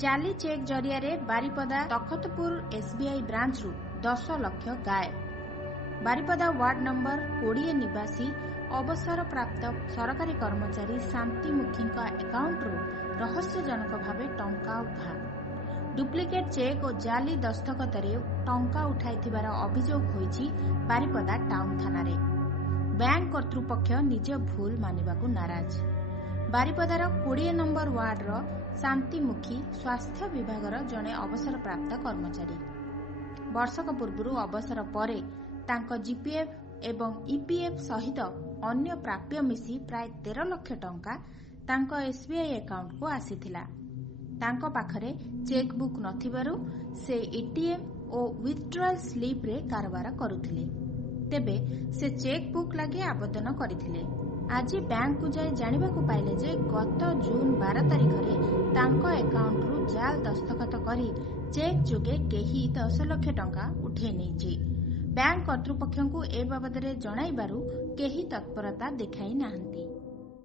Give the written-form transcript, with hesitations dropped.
जाली चेक जरिया Baripada Takhatpur SBI branch रु 10 लाख गायब। बारिपदा वार्ड नंबर 20 निवासी अवसर प्राप्त सरकारी कर्मचारी शांतिमुखी एकाउंट रु रहस्यजनक भाव टंका उद्धार। डुप्लिकेट चेक और जाली दस्तखत टंका उठाइथिबार अभियोग होईछि बारिपदा टाउन थाना रे। बैंक कर्तृपक्ष निज भूल मानिबाकू नाराज। बारिपदार 20 नंबर वार्ड रो शांतिमुखी स्वास्थ्य विभागर जड़े अवसर प्राप्त कर्मचारी। वर्षक पूर्व अवसर पर जीपीएफ एवं ईपीएफ सहित अन्य प्राप्य मिसी प्राय 13 लाख टंका तांको एसबीआई अकाउंट को आसीथिला। तांको पाखरे चेकबुक नथिबारु से एटीएम और विथड्रॉल स्लिप रे कारबार करुथिले। तेबे से चेकबुक लागे आवेदन करथिले। आज बैंक को जाए जानिबाकू पाइले जे गत जून 12 तारिख रे तांको अकाउंट रु जाल दस्तखत करी चेक जोगे केही 10 लाख टंका उठे नेछि। बैंक कर्तृपक्षଙ୍କୁ ए बाबदरे जणाइबारु केही तत्परता देखाई नाहंती।